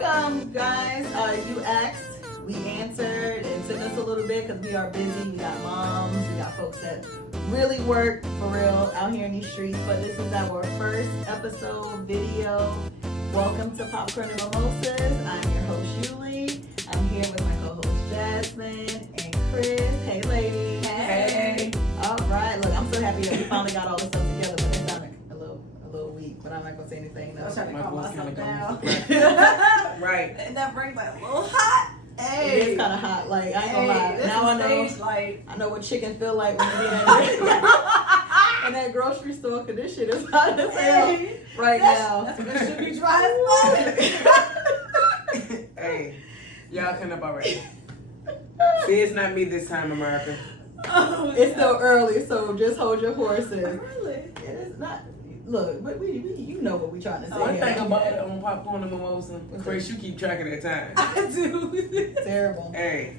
Welcome, guys. You asked, we answered. It took us a little bit because we are busy. We got moms, we got folks that really work for real out here in these streets. But this is our first episode video. Welcome to Popcorn and Mimosas. I'm your host, Ulei. I'm here with my co-host, Jasmine and Criss. Hey, ladies. Hey. All right. Look, I'm so happy that we finally got all this stuff together, but it sounded a little weak. But I'm not gonna say anything. I was trying to calm myself down. Right. And that brings like a little hot. Hey. It is kind of hot. Like, I ain't gonna lie. Now I know. Like, I know what chicken feel like when you're in that grocery store, because this shit is hot as hell right now. That should be dry as fuck. Hey, y'all couldn't up already. See, it's not me this time, America. Oh, It's still early, so just hold your horses. Really? It is not. Look, but you know what we trying to say. One here. thing about it on Popcorn and Mimosa, Criss, you keep track of that time. I do. Terrible. Hey.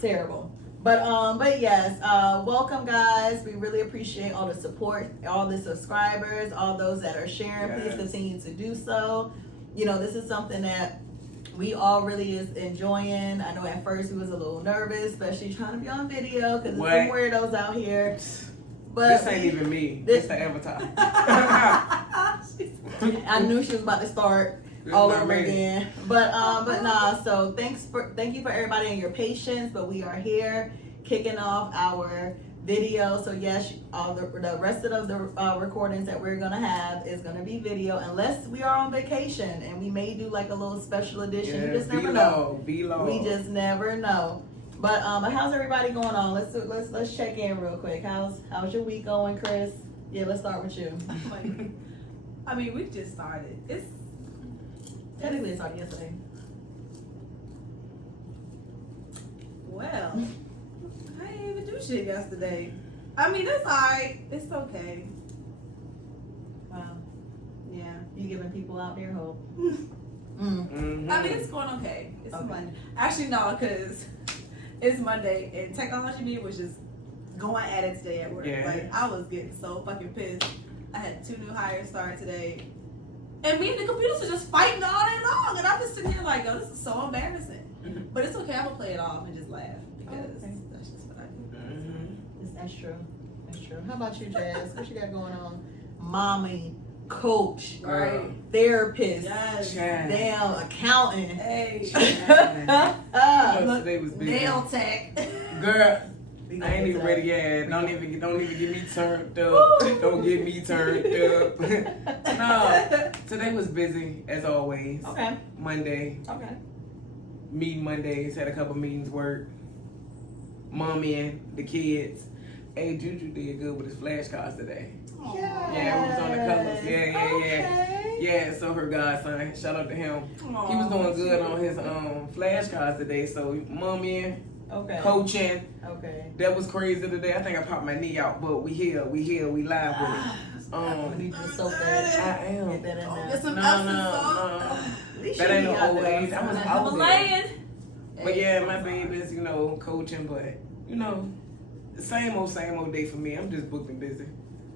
Terrible. But yes, welcome guys. We really appreciate all the support, all the subscribers, all those that are sharing. Yes. Please continue to do so. You know, this is something that we all really is enjoying. I know at first we was a little nervous, especially trying to be on video because there's some weirdos out here. But This ain't even me. This the avatar. I knew she was about to start all over again. But nah, so thank you for everybody and your patience, but we are here kicking off our video. So yes, all the rest of the recordings that we're gonna have is gonna be video, unless we are on vacation and we may do like a little special edition. You just never know. Be low. We just never know. But how's everybody going on? Let's check in real quick. How's your week going, Criss? Yeah, let's start with you. I mean, we just started. Technically, it started yesterday. Well, I didn't even do shit yesterday. I mean, it's alright. It's okay. Wow, Yeah. you giving people out there hope. Mm-hmm. I mean, it's going okay. It's Okay. Monday. Actually, no, because it's Monday and technology me was just going at it today at work. Yeah. Like, I was getting so fucking pissed. I had 2 new hires start today. And me and the computers are just fighting all day long. And I'm just sitting here like, oh, this is so embarrassing. Mm-hmm. But it's okay. I'm going to play it off and just laugh. Because Okay. that's just what I do. Mm-hmm. That's true. That's true. How about you, Jazz? What you got going on? Mommy, coach, Girl. therapist, Yes. Child. damn, accountant. Hey. Plus, today was busy. Nail tech. Girl, I ain't even ready yet. Don't even get me turned up. Don't get me turned up. No, today was busy as always. Okay. Monday, Okay. meeting Mondays, had a couple meetings work. Mommy and the kids. Hey, Juju did good with his flashcards today. Yeah, we was on the colors. Yeah. Okay. Yeah, so her godson, shout out to him. Aww. He was doing good on his flashcards today. So mommy, Okay. coaching. Okay. That was crazy today. I think I popped my knee out, but we here, we live with it. I need you to soak that. I am. Get that in there. Get some No. At least That you ain't no got old that. age. I was I'm out there. laying. But yeah, my baby's, coaching, but the same old day for me. I'm just booked and busy.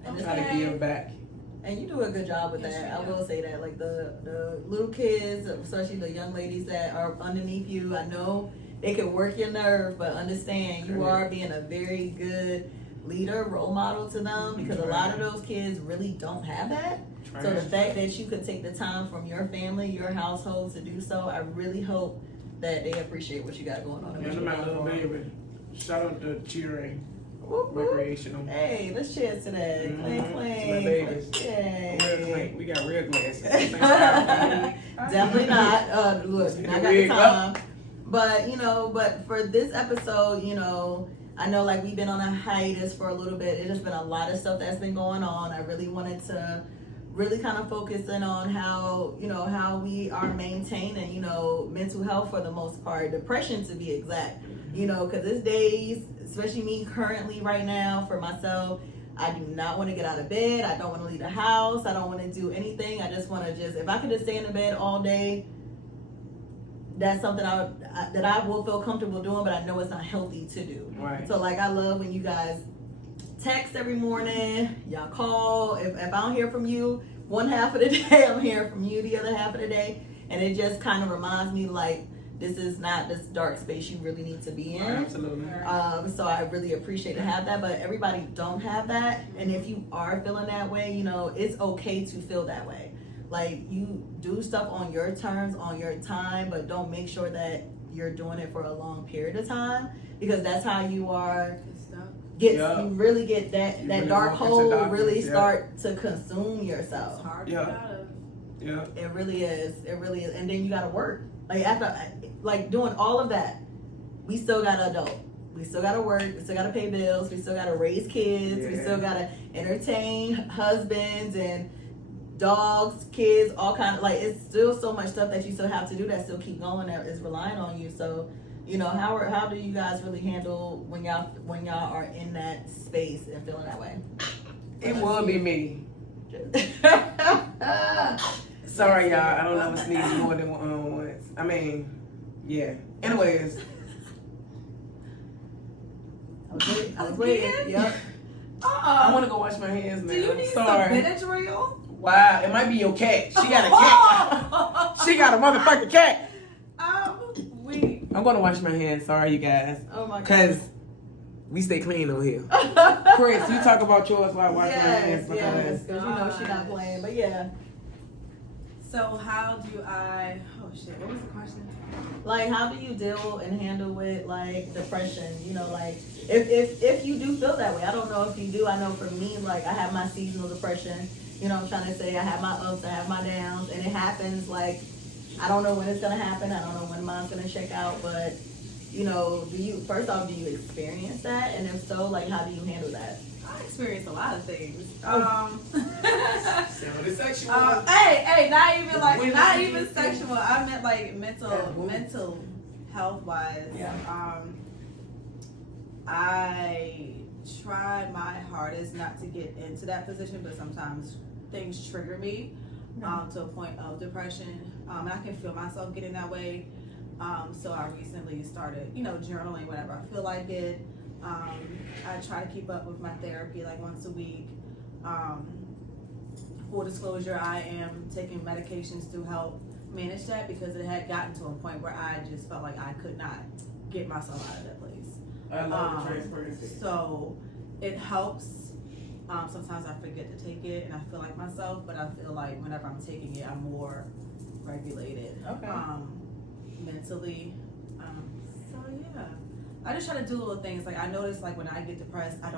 I'm trying to give back. And you do a good job with Yes, that. you I do. will say that. Like the little kids, especially the young ladies that are underneath you, I know they can work your nerve, but understand you are being a very good leader, role model to them, because a lot of those kids really don't have that. So the fact that you could take the time from your family, your household to do so, I really hope that they appreciate what you got going on. and what Yeah, you my got little going on. baby. Shout out to cheering, Whoop, whoop. recreational. Hey, let's cheers to that. Mhm. Clang, To my clang. babies. Yay. Real clean. We got real glasses. Definitely not. Look, I got the Wig time. But but for this episode, I know like we've been on a hiatus for a little bit. It's just been a lot of stuff that's been going on. I really wanted to really kind of focus in on how we are maintaining mental health for the most part, depression to be exact. Because these days, especially me currently right now for myself, I do not want to get out of bed. I don't want to leave the house. I don't want to do anything. I just want to if I could just stay in the bed all day, that's something that I will feel comfortable doing, but I know it's not healthy to do. Right. So like I love when you guys text every morning, y'all call. If I don't hear from you, one half of the day I'm hearing from you the other half of the day, and it just kind of reminds me like this is not this dark space you really need to be in. Absolutely. So I really appreciate to have that, but everybody don't have that, and if you are feeling that way, you know, it's okay to feel that way. Like, you do stuff on your terms, on your time, but don't make sure that you're doing it for a long period of time, because that's how you are you really get that really dark walk into hole darkness, really start to consume yourself. It's hard to get out of. Yeah. It really is. And then you gotta work. Like, after like doing all of that, we still gotta adult. We still gotta work. We still gotta pay bills. We still gotta raise kids. We still gotta entertain husbands and dogs, kids, all kind of, like, it's still so much stuff that you still have to do that still keep going, that is relying on you. So, you know, how do you guys really handle when y'all are in that space and feeling that way? It would be me. Sorry, y'all. I don't ever sneeze more than once. I mean, yeah. Anyways. I was waiting. Yep. I want to go wash my hands, man. Do you need some Benadryl? Wow, it might be your cat. She got a cat. She got a motherfucking cat. I'm going to wash my hands. Sorry, you guys. Oh my God. Because we stay clean over here. Criss, you talk about yours while I wash my hands. Yes, because you know she not playing. But yeah. So how do I... Oh, shit. What was the question? Like, how do you deal and handle with, like, depression? You know, like, if you do feel that way. I don't know if you do. I know for me, like, I have my seasonal depression. You know what I'm trying to say? I have my ups, I have my downs, and it happens, like, I don't know when it's going to happen. I don't know when mine's going to check out, but, you know, first off, do you experience that? And if so, like, how do you handle that? I experience a lot of things. Sounded sexual. Hey, not even sexual. I meant like mental health wise. Yeah. I try my hardest not to get into that position, but sometimes things trigger me to a point of depression. And I can feel myself getting that way. So I recently started, journaling whenever I feel like it. I try to keep up with my therapy like once a week. Full disclosure, I am taking medications to help manage that because it had gotten to a point where I just felt like I could not get myself out of that place. I love the transparency. So it helps. Sometimes I forget to take it and I feel like myself, but I feel like whenever I'm taking it, I'm more regulated. Okay. Mentally. So yeah. I just try to do little things. Like, I notice, like, when I get depressed, I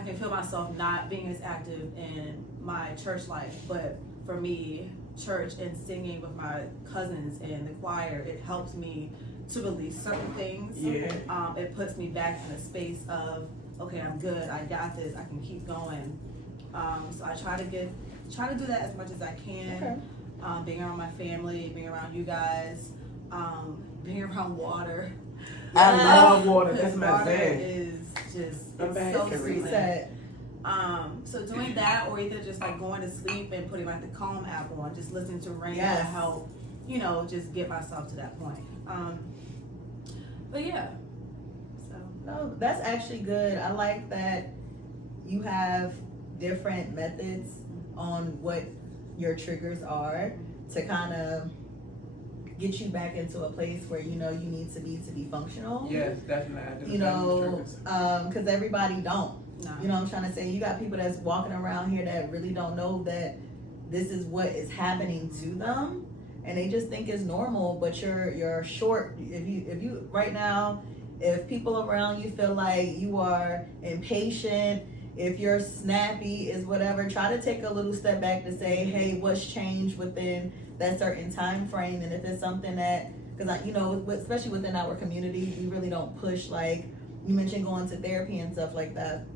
can feel myself not being as active in my church life. But for me, church and singing with my cousins in the choir, it helps me to release certain things. Yeah. It puts me back in a space of, okay, I'm good. I got this. I can keep going. So I try to do that as much as I can. Okay. Being around my family, being around you guys. Being around water. I love water. That's my water thing. is just it's so reset. So doing that, or either just like going to sleep and putting like the Calm app on, just listening to rain to help, just get myself to that point. But yeah. So no, that's actually good. I like that you have different methods on what your triggers are to kind of get you back into a place where you need to be functional. Yes, definitely. Because everybody don't. No. You know what I'm trying to say? You got people that's walking around here that really don't know that this is what is happening to them, and they just think it's normal. But you're short. If you right now, if people around you feel like you are impatient, if you're snappy, is whatever, try to take a little step back to say, hey, what's changed within that certain time frame? And if it's something that, because especially within our community, we really don't push, like you mentioned going to therapy and stuff like that.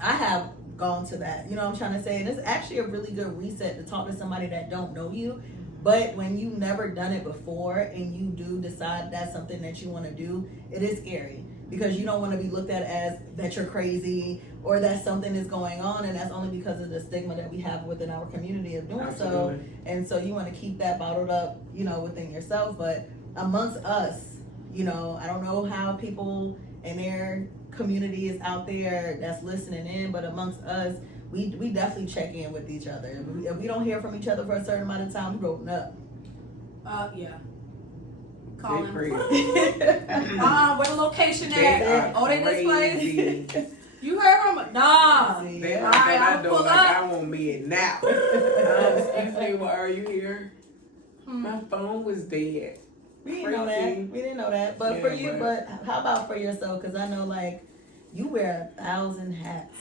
I have gone to that, you know what I'm trying to say? And it's actually a really good reset to talk to somebody that don't know you. But when you've never done it before and you do decide that's something that you want to do, it is scary because you don't want to be looked at as that you're crazy or that something is going on, and that's only because of the stigma that we have within our community of doing Absolutely. so. And so you want to keep that bottled up, within yourself. But amongst us, I don't know how people in their community is out there that's listening in, but amongst us, we definitely check in with each other. If we don't hear from each other for a certain amount of time, we broken up. Yeah. Calling. Crazy. Where the location at? Oh, they this place? You heard from? Nah. They All like right, that. I I'll do pull like up. I want me it now. Excuse me, why are you here? My phone was dead. We didn't know that. We didn't know that. But Yeah, for you, but how about for yourself? Because I know, like, you wear 1,000 hats.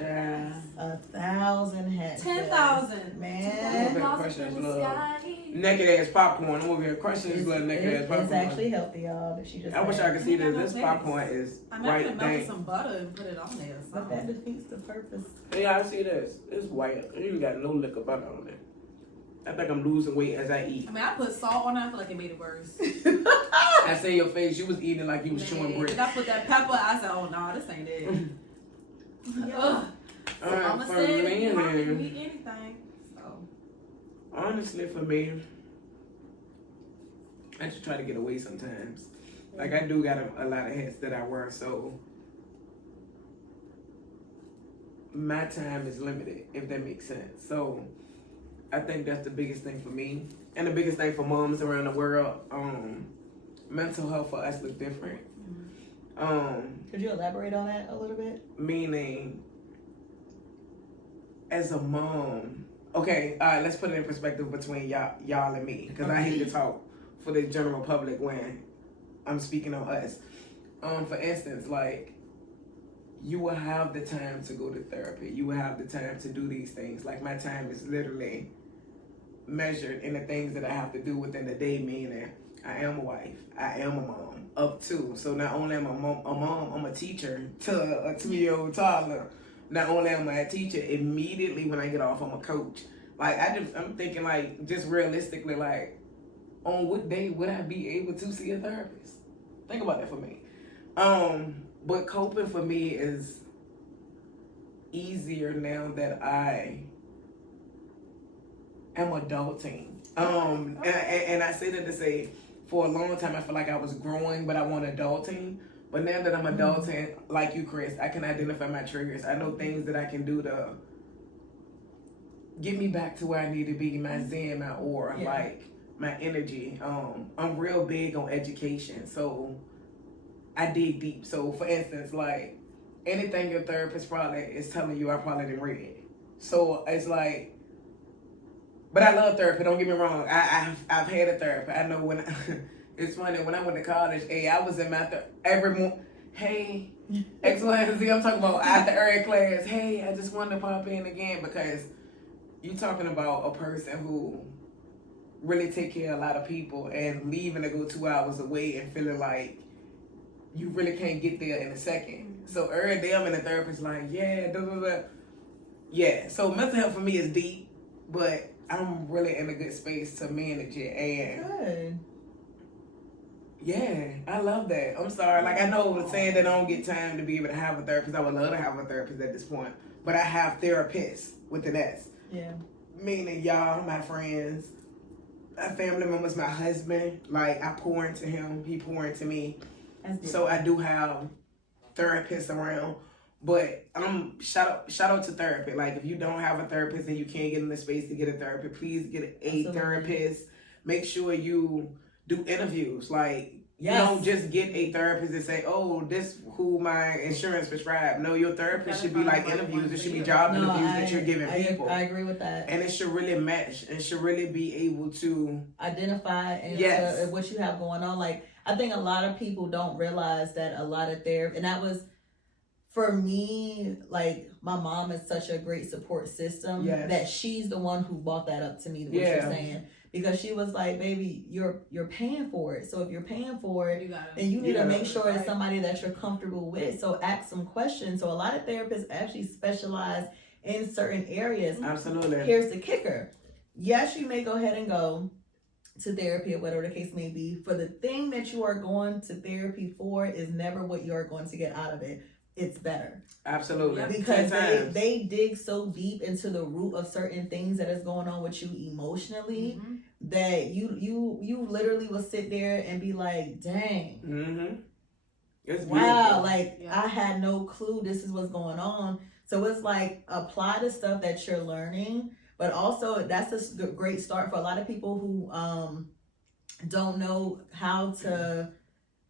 Yeah. 1,000 hats. 10,000. Man. Naked ass popcorn. I'm over here crushing this little naked ass popcorn. It's actually healthy, y'all. She just I wish I could see that this popcorn is I mean, I white could melt dank. some butter and put it on there. But that defeats the purpose. Yeah, I see this. It's white. You ain't got no liquor butter on it. I think I'm losing weight as I eat. I mean, I put salt on it. I feel like it made it worse. I see your face. You was eating like you was chewing brick. And I put that pepper. I said, oh, no, this ain't it. Ugh. All right, Mama for said me, you don't then, eat anything. So. honestly, for me, I just try to get away sometimes. Like, I do got a lot of hats that I wear, so my time is limited, if that makes sense. So I think that's the biggest thing for me. And the biggest thing for moms around the world, mental health for us look different. Could you elaborate on that a little bit? Meaning, as a mom, okay, let's put it in perspective between y'all and me, because I hate to talk for the general public when I'm speaking on us. For instance, like, you will have the time to go to therapy. You will have the time to do these things. Like, my time is literally measured in the things that I have to do within the day, meaning I am a wife, I am a mom of two. So not only am I a mom, I'm a teacher to a 2-year-old toddler. Not only am I a teacher, immediately when I get off, I'm a coach. Like, I'm thinking, like, just realistically, like, on what day would I be able to see a therapist? Think about that for me. But coping for me is easier now that I am adulting. And I say that to say, for a long time, I feel like I was growing, but I want adulting. But now that I'm adulting, like you, Criss, I can identify my triggers. I know things that I can do to get me back to where I need to be, my zen, my aura, like my energy. I'm real big on education, so I dig deep. So, for instance, like, anything your therapist probably is telling you, I probably didn't read it. So it's like, but I love therapy. Don't get me wrong. I've had a therapist. I know when it's funny when I went to college. Hey, I was in my every morning. Hey, X, Y, and Z. I'm talking about after every class. Hey, I just wanted to pop in again because you talking about a person who really take care of a lot of people and leaving to go 2 hours away and feeling like you really can't get there in a second. So every day I'm in a therapist like, yeah, blah, blah, blah. Yeah, so mental health for me is deep, but I'm really in a good space to manage it. And good. Yeah, I love that. I'm sorry. Like, I know saying that I don't get time to be able to have a therapist. I would love to have a therapist at this point. But I have therapists with an S. Yeah. Meaning y'all, my friends, my family members, my husband. Like, I pour into him. He pour into me. So I do have therapists around. But shout out to therapy. Like, if you don't have a therapist and you can't get in the space to get a therapist, please get a therapist. Make sure you do interviews. Like, you don't just get a therapist and say, oh, this who my insurance prescribed. No, your therapist should be like interviews. It should be job interviews that you're giving people. I agree with that. And it should really match and should really be able to identify and what you have going on. Like, I think a lot of people don't realize that a lot of therapy, and that was, for me, like, my mom is such a great support system that she's the one who brought that up to me, what you're saying. Because she was like, baby, you're paying for it. So if you're paying for it, then you need to make sure it's somebody that you're comfortable with. So ask some questions. So a lot of therapists actually specialize in certain areas. Absolutely. Here's the kicker. Yes, you may go ahead and go to therapy or whatever the case may be. For the thing that you are going to therapy for is never what you are going to get out of it. It's better. Absolutely. Because they dig so deep into the root of certain things that is going on with you emotionally that you literally will sit there and be like, dang. It's wow, like I had no clue this is what's going on. So it's like apply the stuff that you're learning, but also that's a great start for a lot of people who don't know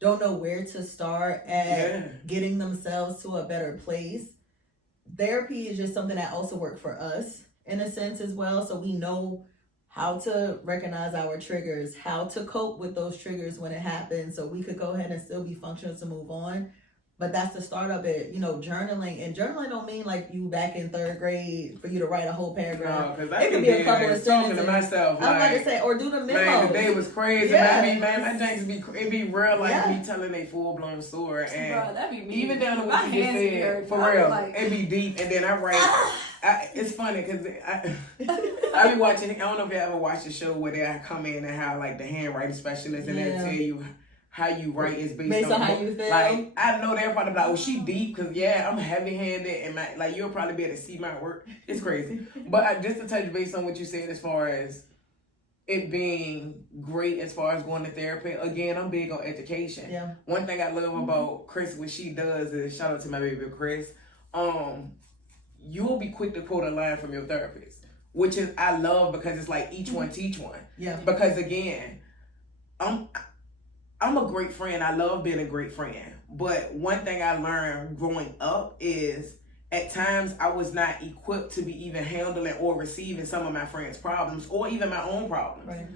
where to start at getting themselves to a better place. Therapy is just something that also worked for us in a sense as well. So we know how to recognize our triggers, how to cope with those triggers when it happens, so we could go ahead and still be functional to move on. But that's the start of it, journaling. And journaling don't mean like you back in 3rd grade for you to write a whole paragraph. No, it could be a couple of sentences. To myself, I'm about to say, or do the memos. Man, the day was crazy. Man, my janks it be real like me telling a full blown story. And bro, that be me. Even down to what you just said, for real, it be deep. And then I write. It's funny because I be watching. I don't know if you ever watched the show where they come in and how like the handwriting specialist and they tell you how you write is based on how you feel. Like I know they're probably like, oh, she deep because I'm heavy handed and you'll probably be able to see my work. It's crazy, but just to touch base on what you said as far as it being great as far as going to therapy. Again, I'm big on education. Yeah. One thing I love about Criss, what she does is shout out to my baby Criss. You'll be quick to quote a line from your therapist, which is I love because it's like each one teach one. Yeah. Because again, I'm a great friend. I love being a great friend. But one thing I learned growing up is at times I was not equipped to be even handling or receiving some of my friends' problems or even my own problems. Right.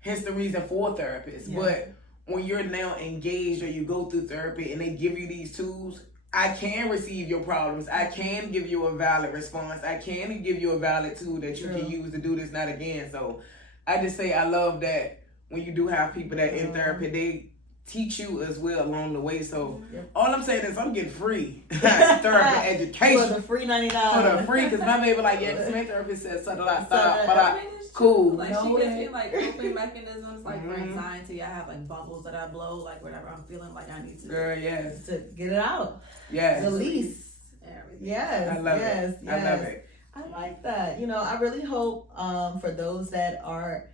Hence the reason for therapists. Yeah. But when you're now engaged or you go through therapy and they give you these tools, I can receive your problems. I can give you a valid response. I can give you a valid tool that you can use to do this, not again. So I just say I love that when you do have people that in therapy, they teach you as well along the way. So all I'm saying is I'm getting free therapy education. For the free $99. For the free, because my baby like, my therapist said something like that. Cool. Like she gives me like coping mechanisms, like for anxiety, I have like bubbles that I blow, like whenever I'm feeling like I need to. Girl, yes. To get it out. Yes. Release. Everything. Yes. I love it. I love it. I like that. I really hope for those that are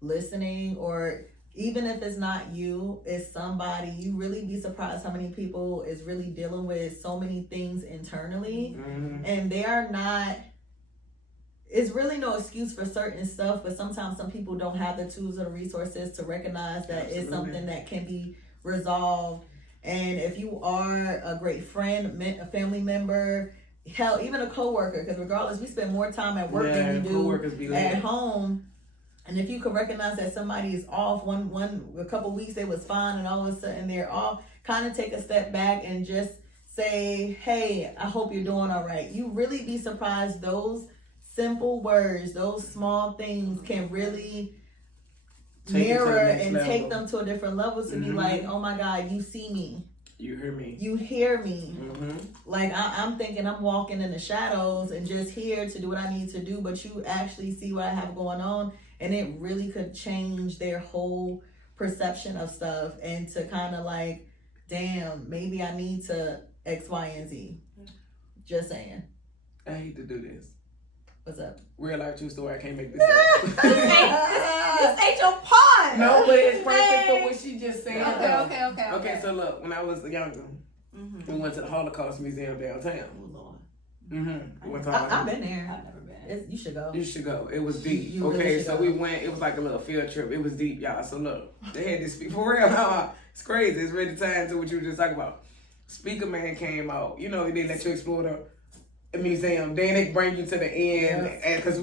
listening, or even if it's not you, it's somebody, you really be surprised how many people is really dealing with so many things internally, and they are not. It's really no excuse for certain stuff, but sometimes some people don't have the tools or the resources to recognize that it's something that can be resolved. And if you are a great friend, a family member, hell, even a coworker, because regardless, we spend more time at work than we do at home. And if you could recognize that somebody is off a couple weeks, they was fine, and all of a sudden they're off, kind of take a step back and just say, hey, I hope you're doing all right. You really be surprised those simple words, those small things can really mirror and take them to a different level to be like, oh my God, you see me. You hear me. You hear me. Like I'm thinking I'm walking in the shadows and just here to do what I need to do, but you actually see what I have going on, and it really could change their whole perception of stuff, and to kind of like, damn, maybe I need to X, Y, and Z. Just saying. I hate to do this. What's up? Real life true story. I can't make this up. This ain't your pun. No, but it's perfect for what she just said. Okay. So look, when I was younger, we went to the Holocaust Museum downtown. Oh Lord. I've been there. I've never been. You should go. You should go. It was deep. You really so we went. It was like a little field trip. It was deep, y'all. So look, they had this speaker. For real, it's crazy. It's really tied to what you were just talking about. Speaker man came out. They let you explore the museum. Then they bring you to the end, and because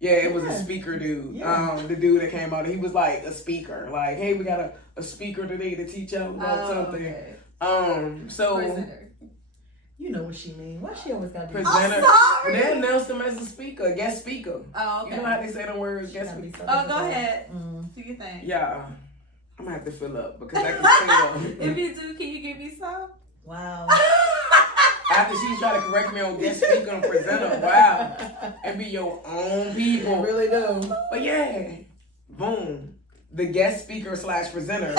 it was a speaker dude. The dude that came out, he was like a speaker. Like, hey, we got a speaker today to teach y'all about something. Okay. So. Presenter. You know what she mean. Why she always got to be presenter? I'm sorry. They announced him as a speaker, guest speaker. Oh, okay. You know how they say the words guest speaker? Oh, go ahead. Do your thing. Yeah. I'm gonna have to fill up because I can tell. If you do, can you give me some? Wow. After she tried to correct me on guest speaker and presenter, wow. And be your own people. You really do. But yeah, boom. The guest speaker / presenter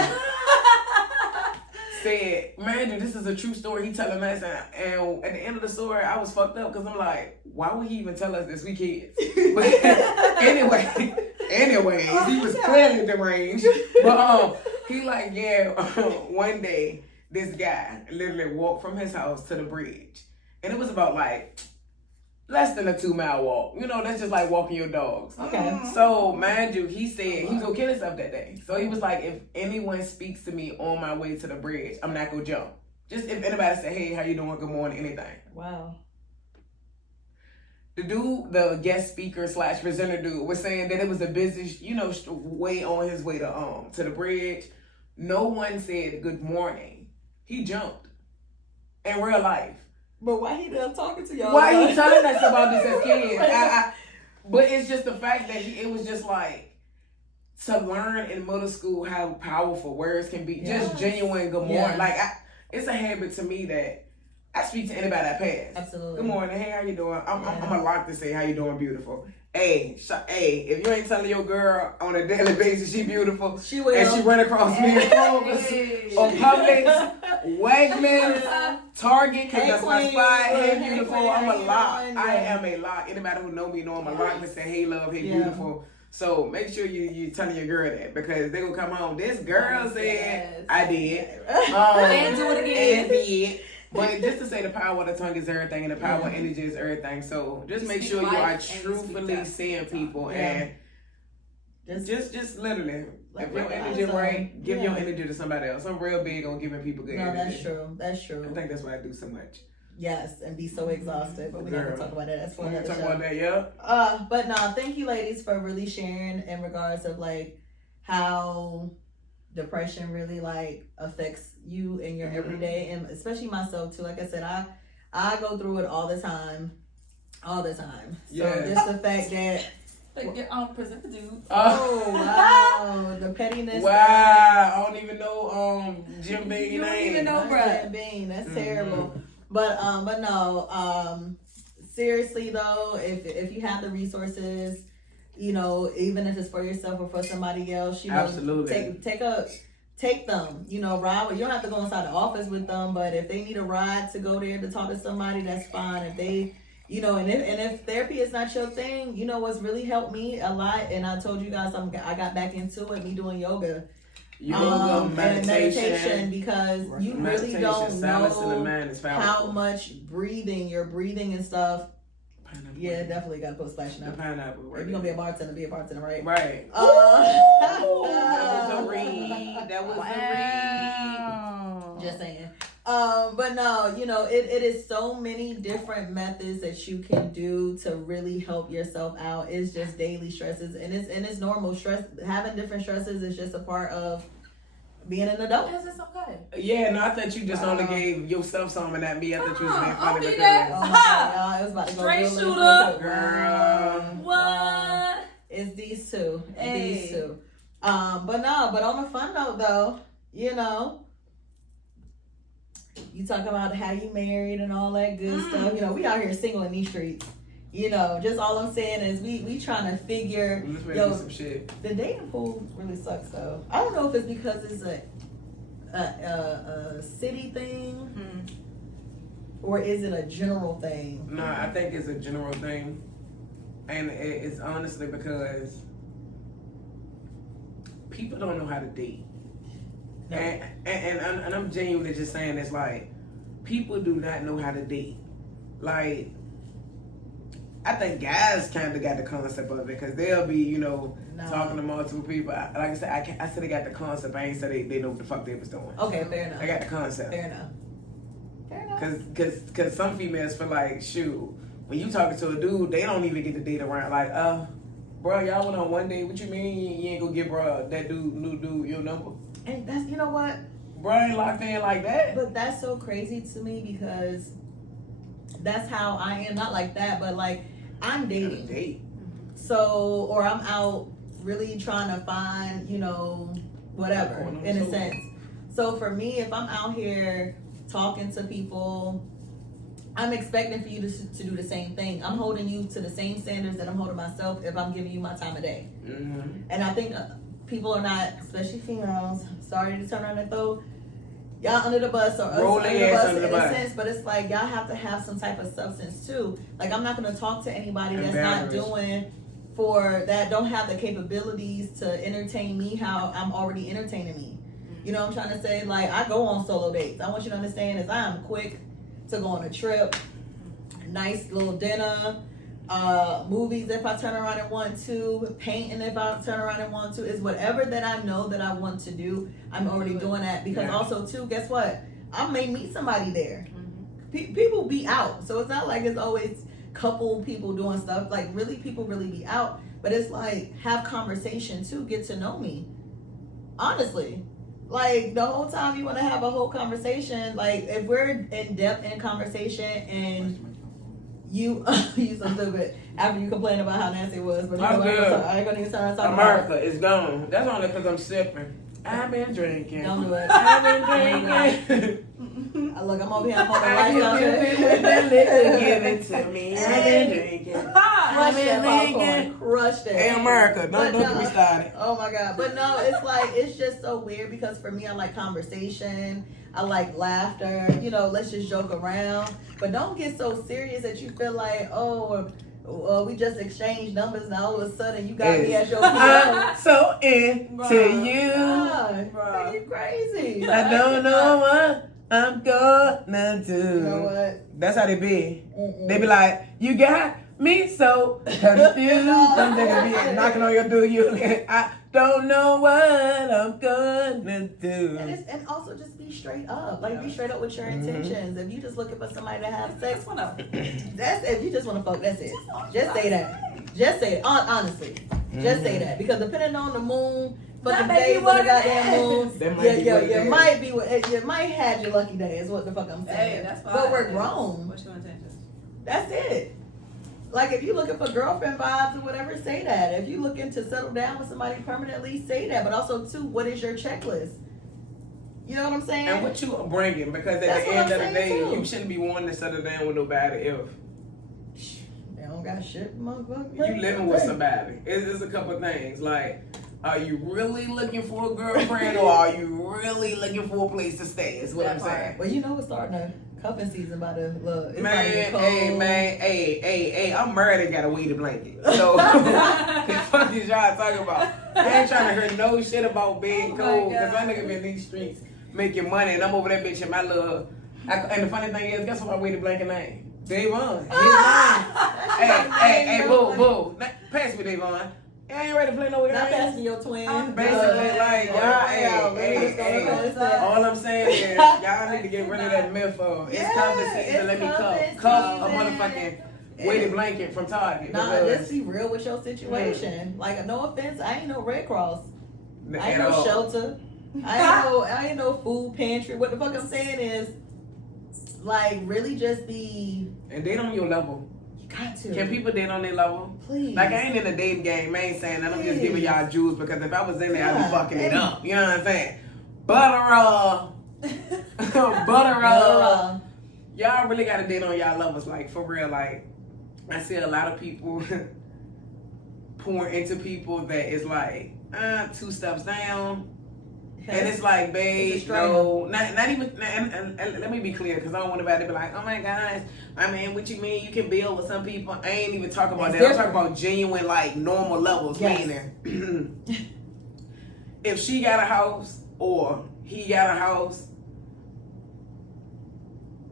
said, man, this is a true story. He telling us, and at the end of the story, I was fucked up because I'm like, why would he even tell us this? We kids. But anyways, he was clearly deranged. But he like, one day this guy literally walked from his house to the bridge, and it was about like less than a 2-mile walk. You know, that's just like walking your dogs. Okay. So, mind you, he said he was gonna kill himself that day. So he was like, if anyone speaks to me on my way to the bridge, I'm not gonna jump. Just if anybody say, hey, how you doing, good morning, anything. Wow. The dude, the guest speaker / presenter dude, was saying that it was a busy, way on his way to the bridge. No one said good morning. He jumped. In real life. But why he done talking to y'all? Why he telling us about this as kids? But it's just the fact that it was just like to learn in middle school how powerful words can be. Yes. Just genuine good morning. Yes. Like it's a habit to me that I speak to anybody I pass. Absolutely. Good morning. Hey, how you doing? I'm a lot to say how you doing, beautiful. Hey, if you ain't telling your girl on a daily basis she beautiful, she will. And she run across me in Kroger's or Publix, Wegmans, Target, because that's my spot. Hey, beautiful. I'm a lot. I am a lot. Anybody who know me know I'm a lot to say hey, love, hey, beautiful. So make sure you telling your girl that, because they gonna come home. This girl said I did. And do it again. And did. But just to say the power of the tongue is everything, and the power of energy is everything. So just make sure you are truthfully seeing people, and just literally, if your energy right, give your energy to somebody else. I'm real big on giving people good energy. No, that's true. That's true. I think that's why I do so much. Yes, and be so exhausted, but we're not gonna talk about that. That's for another show. Talk about that, yeah. But no, thank you, ladies, for really sharing in regards of like how depression really like affects you in your everyday, and especially myself too. Like I said, I go through it all the time. So just the fact that present the dude. Oh wow, the pettiness. Wow, I don't even know Jim Bean. You don't even know, bruh. Jim Bean. That's terrible. But no. Seriously though, if you have the resources, even if it's for yourself or for somebody else, absolutely take them. Ride. You don't have to go inside the office with them, but if they need a ride to go there to talk to somebody, that's fine. If they, and if therapy is not your thing, what's really helped me a lot, and I told you guys I got back into it. Me doing yoga. Meditation, because you really don't know how much your breathing and stuff. Pineapple. Yeah, definitely gotta put a splash now. Pineapple. If you're gonna be a bartender, right? Right. That was a read. Just saying. But no, it is so many different methods that you can do to really help yourself out. It's just daily stresses, and it's normal. Stress, having different stresses is just a part of being an adult. Yes, it's okay. Yeah, no, I thought you just only gave yourself some and not me. I thought you was being funny. Okay, because oh my God, it was about to go straight shooter. Girl. What? It's these two. Hey. These two. But on a fun note though, you talk about how you married and all that good stuff. We out here single in these streets. Just all I'm saying is we trying to figure. Some shit. The dating pool really sucks though. I don't know if it's because it's a city thing, or is it a general thing? No, I think it's a general thing, and it's honestly because people don't know how to date. No. And I'm genuinely just saying it's like people do not know how to date. Like, I think guys kind of got the concept of it because they'll be, talking to multiple people. Like I said, I said they got the concept. I ain't said they know what the fuck they was doing. Okay, fair enough. I got the concept. Fair enough. Cause some females feel like, shoot, when you talking to a dude, they don't even get to date around. Like, bro, y'all went on one date. What you mean you ain't gonna give bro that new dude your number? And that's, what? Bro ain't locked in like that. But that's so crazy to me because that's how I am. Not like that, but like I'm dating. So, or I'm out really trying to find, whatever, in a sense. So for me, if I'm out here talking to people, I'm expecting for you to do the same thing. I'm holding you to the same standards that I'm holding myself if I'm giving you my time of day. Mm-hmm. And I think people are not, especially females, sorry to turn around and throw y'all under the bus or us under the bus in a sense, but it's like y'all have to have some type of substance too. Like I'm not going to talk to anybody that's not doing don't have the capabilities to entertain me how I'm already entertaining me. You know what I'm trying to say? Like I go on solo dates. I want you to understand is I am quick to go on a trip. nice little dinner, movies if I turn around and want to, painting if I turn around and want to. It's whatever that I know that I want to do. I'm already doing that because also too, guess what? I may meet somebody there. People be out, so it's not like it's always couple people doing stuff. Like really, people really be out. But it's like have conversation too, get to know me. Honestly, like the whole time you want to have a whole conversation. Like if we're in depth in conversation and you you so stupid after you complain about how nasty it was, but I'm good. I ain't gonna even start talking America about it. is gone. That's only because I'm sipping. I've been drinking. Don't do it. I've been drinking. Look, I'm over here. I'm holding I lights out can there. with the liquor given to me. I've been drinking. Crush that popcorn. Crush that. Hey, America, don't get me started. Oh my God. But no, it's like, it's just so weird because for me, I like conversation. I like laughter. You know, let's just joke around. But don't get so serious that you feel like, oh, we just exchanged numbers and all of a sudden you got me as your PO. I'm so into you. God, you crazy. I don't know what I'm gonna do. You know what? That's how they be. Mm-mm. They be like, you got me so confused. I'm gonna be knocking on your door. You, I don't know what I'm gonna do. And also just be straight up. Like be straight up with your intentions. If you just looking for somebody to have sex, that's if you just want to fuck. That's it. Just say that. Just say it. Honestly, just say that because depending on the moon. But the days of the goddamn moon, you might have your lucky day is what the fuck I'm saying. Hey, that's fine. But we're grown. What's your intentions? That's it. Like if you're looking for girlfriend vibes or whatever, say that. If you're looking to settle down with somebody permanently, say that. But also too, what is your checklist? You know what I'm saying? And what you bringing? Because at the end of the day, you shouldn't be wanting to settle down with nobody if they don't got shit, motherfucker. you living with somebody. It's a couple of things like. Are you really looking for a girlfriend or are you really looking for a place to stay? Is what I'm saying. Well, you know it's starting a cuffing season by the look. Hey, I'm married and got a weighted blanket. So, the fuck is y'all talking about? I ain't trying to hear no shit about being cold because my nigga been in these streets making money and I'm over that bitch in my little. And the funny thing is, guess what my weighted blanket name? Davon. Hey, boo. Pass me, Davon. I ain't ready to play no way. Not passing your twin. I'm basically like, y'all, all I'm saying is, y'all need to get rid of that myth of it's cuffing season, let me cuff a motherfucking weighted blanket from Target. Nah, let's be real with your situation. Like, no offense, I ain't no Red Cross. I ain't no shelter. I ain't no food pantry. What the fuck I'm saying is, like, really just be. And date on your level. Got to. Can people date on their level? Please. Like I ain't in the dating game. I ain't saying that. I'm just giving y'all juice because if I was in there, I'd be fucking it up. You know what I'm saying? Butter y'all really gotta date on y'all levels. Like for real. Like I see a lot of people pouring into people that is like 2 steps down. And it's like, babe, no, not even, and let me be clear, because I don't want anybody to be like, oh my gosh, I mean, what you mean you can build with some people? I ain't even talking about that. I'm talking about genuine, like, normal levels. Meaning, if she got a house or he got a house,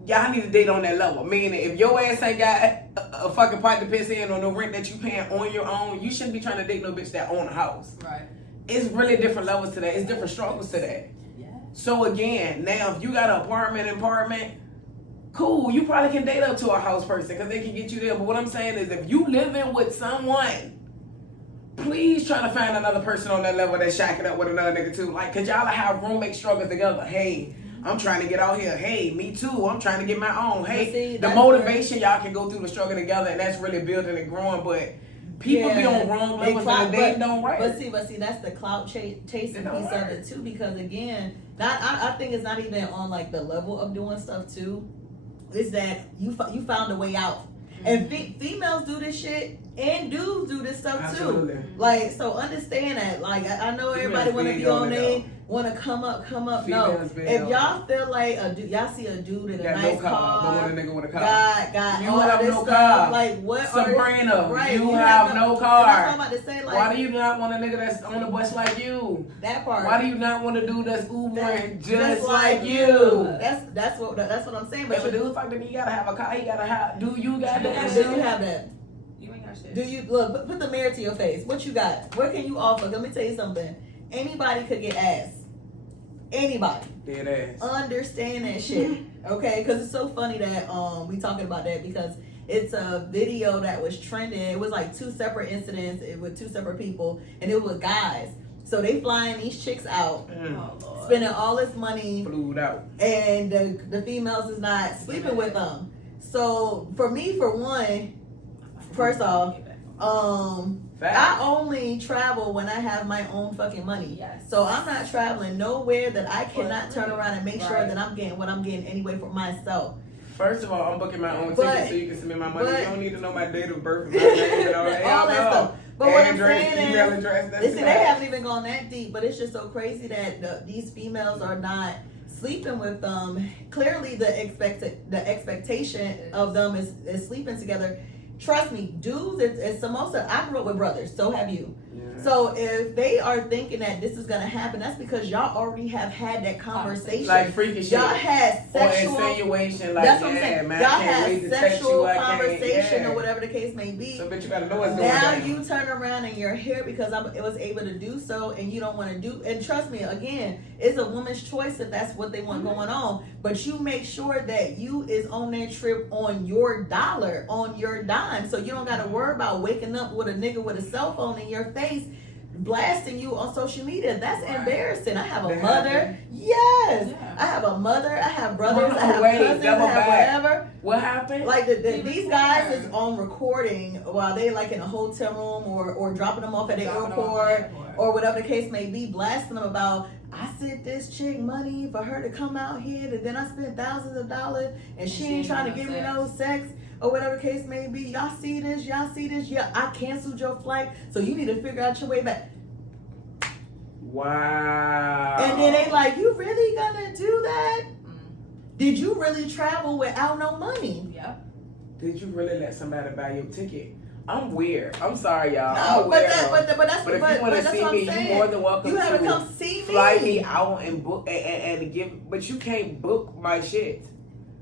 y'all need to date on that level. Meaning, if your ass ain't got a fucking pot to piss in or no rent that you paying on your own, you shouldn't be trying to date no bitch that own a house. Right. It's really different levels to that. It's different struggles to that. Yeah. So again, now if you got an apartment, cool. You probably can date up to a house person because they can get you there. But what I'm saying is if you living with someone, please try to find another person on that level that's shacking up with another nigga too. Like, cause y'all have roommate struggles together. Hey, I'm trying to get out here. Hey, me too. I'm trying to get my own. Hey, the motivation y'all can go through the struggle together and that's really building and growing. But people be on wrong levels and they don't right. But see, that's the clout chasing piece of it too. Because again, I think it's not even on like the level of doing stuff too. Is that you found a way out? And females do this shit And dudes do this stuff Absolutely. too. Like, so understand that. Like, I know everybody want to be on there, want to come up. No, if y'all feel like y'all see a dude in a nice car, but when a nigga with a car, got you all have this no stuff. car. Like, what? Sabrina, right? You have no car. That's what I'm about to say. Like, why do you not want a nigga that's on the bus like you? That part. Why do you not want a dude that's Ubering just like you? That's what I'm saying. But But if a dude fuck to me, you gotta have a car. He gotta have. Do you got that? do you have that? You ain't got shit. Do you look? Put the mirror to your face. What you got? What can you offer? Let me tell you something. Anybody could get ass. Anybody. Dead ass. Understand that shit, okay? Because it's so funny that we talking about that because it's a video that was trending. It was like 2 separate incidents with 2 separate people, and it was guys. So they flying these chicks out, spending all this money, flew out, and the females is not sleeping with them. So for me, for one, first off, I only travel when I have my own fucking money. Yes. So I'm not traveling nowhere that I cannot turn around and make sure that I'm getting what I'm getting anyway for myself. First of all, I'm booking my own ticket so you can send me my money. You don't need to know my date of birth and my name and all that. All that stuff. But what I'm address, saying email is, address, that's listen, they haven't even gone that deep, but it's just so crazy that these females are not sleeping with them. Clearly, the expectation of them is sleeping together. Trust me, dudes, it's the most. I grew up with brothers, so have you. Yeah. So if they are thinking that this is gonna happen, that's because y'all already have had that conversation. Like freaking shit. Y'all had sexual or insinuation. Like, that's what I'm saying. Man, y'all I can't had wait to sexual text you. conversation or whatever the case may be. So, bitch, you gotta know what's going on. Now you turn around and you're here because I was able to do so, and you don't want to do. And trust me, again, it's a woman's choice if that's what they want going on. But you make sure that you is on that trip on your dollar, on your dime, so you don't got to worry about waking up with a nigga with a cell phone in your face, blasting you on social media. That's embarrassing. I have a mother. Yes, yeah. I have a mother. I have brothers. I have cousins. I have whatever. What happened? Like these guys is on recording while they like in a hotel room or dropping them off at the airport or whatever the case may be, blasting them about. I sent this chick money for her to come out here, and then I spent thousands of dollars, and she ain't trying to give me no sex, or whatever the case may be. Y'all see this? Yeah, I canceled your flight, so you need to figure out your way back. Wow. And then they like, you really gonna do that? Did you really travel without no money? Yeah. Did you really let somebody buy your ticket? I'm weird. I'm sorry, y'all. No, but if you want to see me, you're more than welcome you have to come see me. Fly me out and book and give, but you can't book my shit.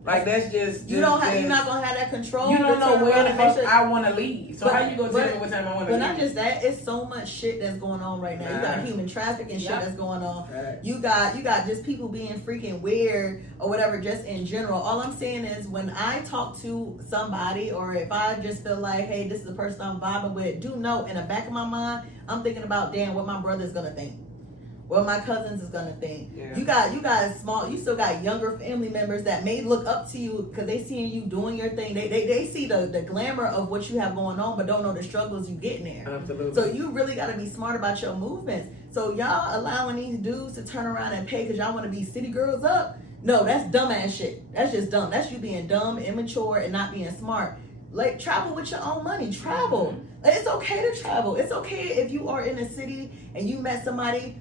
Like that's just you're not gonna have that control. You don't know where the fuck I want to leave. So how you gonna tell me what time I want to leave? But not just that, it's so much shit that's going on right now. You got human trafficking shit that's going on. Right. You got just people being freaking weird or whatever. Just in general, all I'm saying is when I talk to somebody or if I just feel like, hey, this is the person I'm vibing with, do know in the back of my mind, I'm thinking about damn what my brother's gonna think. What my cousins is gonna think. Yeah. You still got younger family members that may look up to you because they seeing you doing your thing. They see the glamour of what you have going on, but don't know the struggles you getting there. Absolutely. So you really gotta be smart about your movements. So y'all allowing these dudes to turn around and pay because y'all want to be city girls up? No, that's dumbass shit. That's just dumb. That's you being dumb, immature, and not being smart. Like travel with your own money. Travel. It's okay to travel. It's okay if you are in a city and you met somebody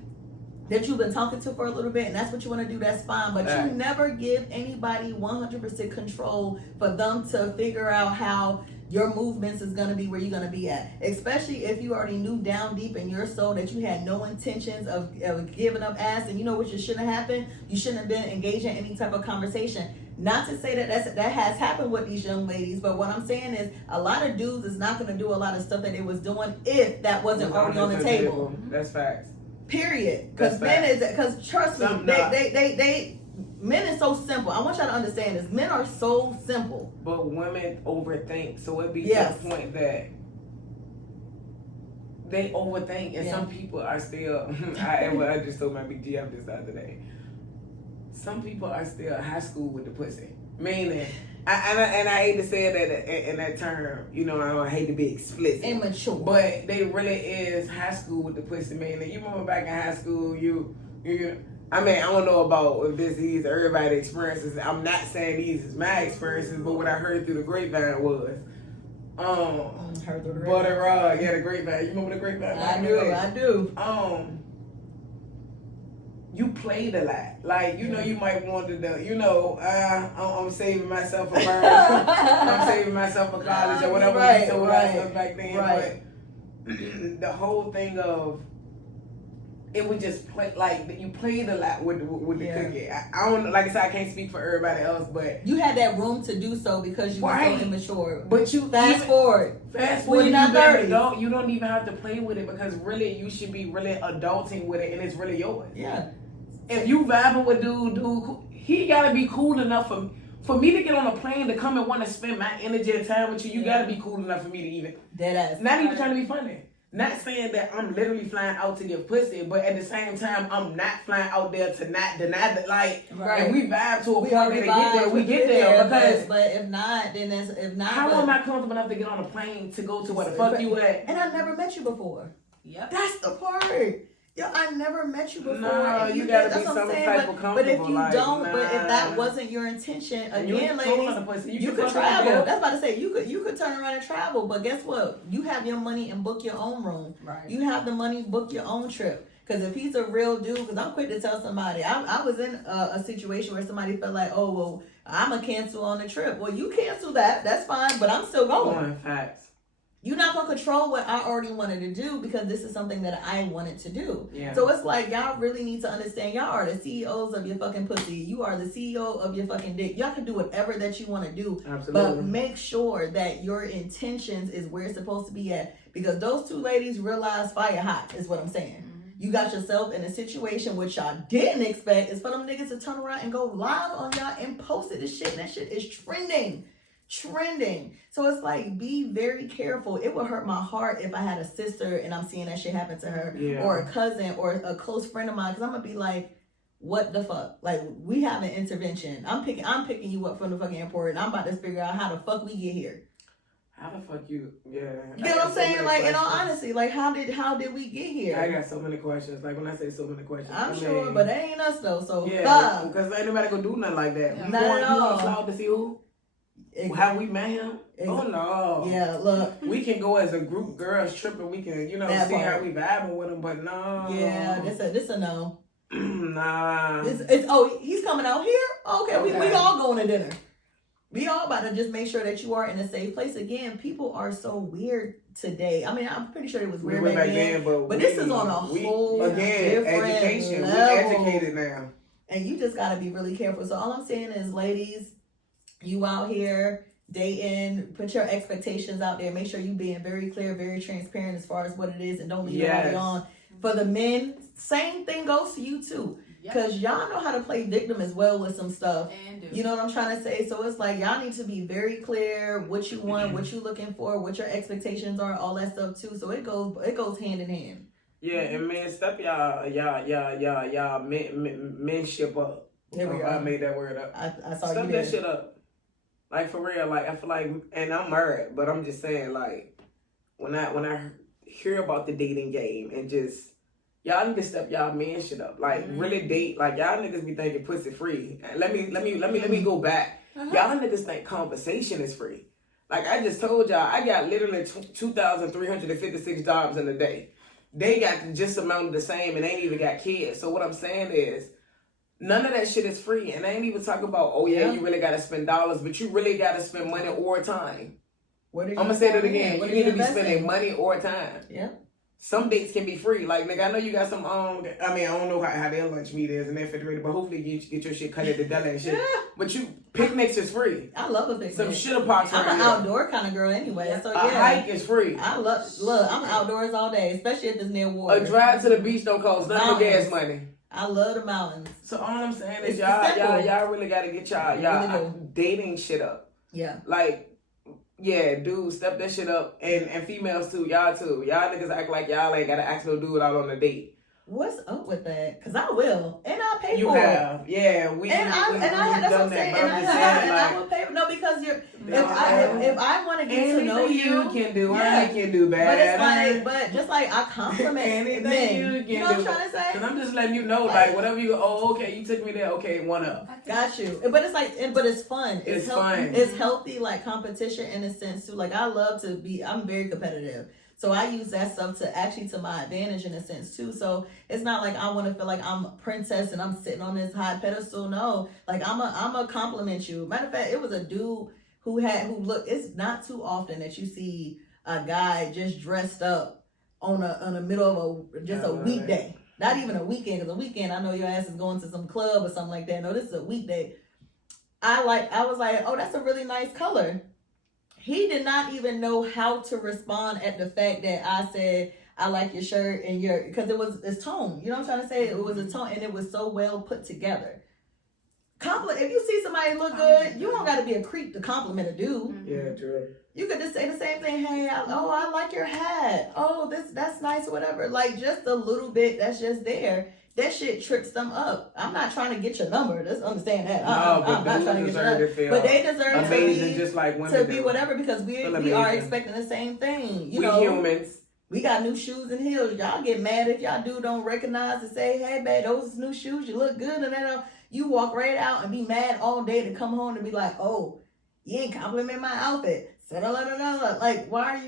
that you've been talking to for a little bit and that's what you want to do, that's fine. But you never give anybody 100% control for them to figure out how your movements is going to be where you're going to be at. Especially if you already knew down deep in your soul that you had no intentions of giving up ass, and you know what shouldn't have happened? You shouldn't have been engaged in any type of conversation. Not to say that has happened with these young ladies, but what I'm saying is a lot of dudes is not going to do a lot of stuff that they was doing if that wasn't already on the table. That's facts. Period. Because trust me, men is so simple. I want y'all to understand this. Men are so simple. But women overthink, so it be to the point that they overthink, and some people are still. I just told my BGF this the other day. Some people are still high school with the pussy, meaning. I hate to say that in that term, you know, I hate to be explicit. Immature. But they really is high school with the pussy, man. And you remember back in high school, I mean, I don't know about if this is everybody's experiences. I'm not saying these is my experiences, but what I heard through the grapevine was, Heard the Butter, yeah, the grapevine. You remember the grapevine? I do. You played a lot. Like, you know, you might want to, you know, I'm saving myself a birth. I'm saving myself a college or whatever we told us back then. Right. But the whole thing of, it would just play, like, you played a lot with the cookie. I don't, like I said, I can't speak for everybody else, but. You had that room to do so because you were so immature. But you. Fast forward, you're not 30. You don't even have to play with it because really, you should be really adulting with it and it's really yours. Yeah. If you vibing with dude, he gotta be cool enough for me to get on a plane to come and want to spend my energy and time with you. You gotta be cool enough for me to even. Deadass. Not even trying to be funny. Not saying that I'm literally flying out to get pussy, but at the same time, I'm not flying out there to not deny that. Like, if we vibe to a point that we get there. Because, but if not, then if not. How am I comfortable enough to get on a plane to go to where the fuck you at? And I never met you before. Yep. That's the part. Yo, I never met you before. No, you gotta be some type of comfortable. But if you like, don't, but if that wasn't your intention, again, ladies, you could travel. travel. That's about to say you could turn around and travel. But guess what? You have your money and book your own room. Right. You have the money, book your own trip. Because if he's a real dude, because I'm quick to tell somebody, I was in a situation where somebody felt like, oh well, I'm gonna cancel on the trip. Well, you cancel that. That's fine, but I'm still going. Facts. You're not going to control what I already wanted to do because this is something that I wanted to do. Yeah. So it's like, y'all really need to understand, y'all are the CEOs of your fucking pussy. You are the CEO of your fucking dick. Y'all can do whatever that you want to do. Absolutely. But make sure that your intentions is where it's supposed to be at. Because those two ladies realize fire hot is what I'm saying. Mm-hmm. You got yourself in a situation which y'all didn't expect is for them niggas to turn around and go live on y'all and post it. This shit, and that shit is trending. So it's like, be very careful. It would hurt my heart if I had a sister and I'm seeing that shit happen to her, or a cousin or a close friend of mine, because I'm gonna be like, what the fuck? Like, we have an intervention. I'm picking you up from the fucking airport and I'm about to figure out how the fuck we get here. How the fuck you? Yeah. You know what I'm saying? Like, in all honesty, like, how did we get here? I got so many questions. Like, when I say so many questions, I'm sure, but that ain't us though. So yeah, because ain't nobody gonna do nothing like that. Yeah. You Not at all. want to see who? How we met him? Oh no. Yeah, look. We can go as a group, girls tripping. We can, see how we vibing with him, but no. Yeah, this a no. Nah. He's coming out here? Okay, we all going to dinner. We all about to just make sure that you are in a safe place. Again, people are so weird today. I mean, I'm pretty sure it was weird back then, but this is on a whole different education. level. We're educated now. And you just got to be really careful. So all I'm saying is, ladies, you out here dating, put your expectations out there. Make sure you being very clear, very transparent as far as what it is, and don't leave nobody on. For the men, same thing goes to you too. Because y'all know how to play victim as well with some stuff. You know what I'm trying to say? So it's like, y'all need to be very clear what you want, what you looking for, what your expectations are, all that stuff too. So it goes hand in hand. Yeah, and man, step y'all menship up. Here we are. I made that word up. I saw step you that shit up. Like, for real, like, I feel like, and I'm married, but I'm just saying, like, when I hear about the dating game and just, y'all need to step y'all man shit up. Like, really date. Like, y'all niggas be thinking pussy free. And let me go back. Y'all niggas think conversation is free. Like, I just told y'all, I got literally 2,356 jobs in a day. They got just amount the same and they ain't even got kids. So what I'm saying is, none of that shit is free. And I ain't even talking about, you really got to spend dollars, but you really got to spend money or time. I'm going to say that again. You need to be spending money or time. Yeah. Some dates can be free. Like, nigga, I know you got some, I don't know how their lunch meat is and their refrigerator, but hopefully you get your shit cut at the deli and shit. But picnics is free. I love a picnic. Some shit parks I'm an outdoor kind of girl anyway. So a hike is free. I'm outdoors all day, especially if it's near water. A drive to the beach don't cost nothing but gas money. I love the mountains. So all I'm saying is y'all really got to get y'all dating shit up. Yeah. Like, yeah, dude, step that shit up. And females too, y'all too. Y'all niggas act like y'all ain't got to ask no dude out on a date. What's up with that? Cause I will, and I'll pay You for it. have, yeah. We And I had that's what I'm saying. And I will pay. No, because if I want to get to know you, can do, I can do bad. But just like I compliment anything men. You know what I'm trying to say? Cause I'm just letting you know, like whatever you. Oh, okay, you took me there. Okay, one up. Got you. But it's like, but it's fun. It's fun. It's healthy, like competition in a sense too. Like I love to be. I'm very competitive. So I use that stuff to my advantage in a sense too. So it's not like I want to feel like I'm a princess and I'm sitting on this high pedestal. No, like I'm a compliment you. Matter of fact, it was a dude who looked. It's not too often that you see a guy just dressed up on the middle of a weekday. Not even a weekend, because a weekend I know your ass is going to some club or something like that. No, this is a weekday. I was like, oh, that's a really nice color. He did not even know how to respond at the fact that I said, I like your shirt and because it's tone. You know what I'm trying to say? It was a tone and it was so well put together. If you see somebody look good, you don't got to be a creep to compliment a dude. Yeah, true. You could just say the same thing. Hey, I like your hat. Oh, that's nice or whatever. Like just a little bit that's just there. That shit trips them up. I'm not trying to get your number. Just understand that. I'm not trying to get your number. But they deserve amazing, just like women to be whatever because we are expecting the same thing. You know, humans. We got new shoes and heels. Y'all get mad if y'all don't recognize and say, hey, babe, those is new shoes. You look good. And then you walk right out and be mad all day to come home and be like, oh, you ain't compliment my outfit. Like, why,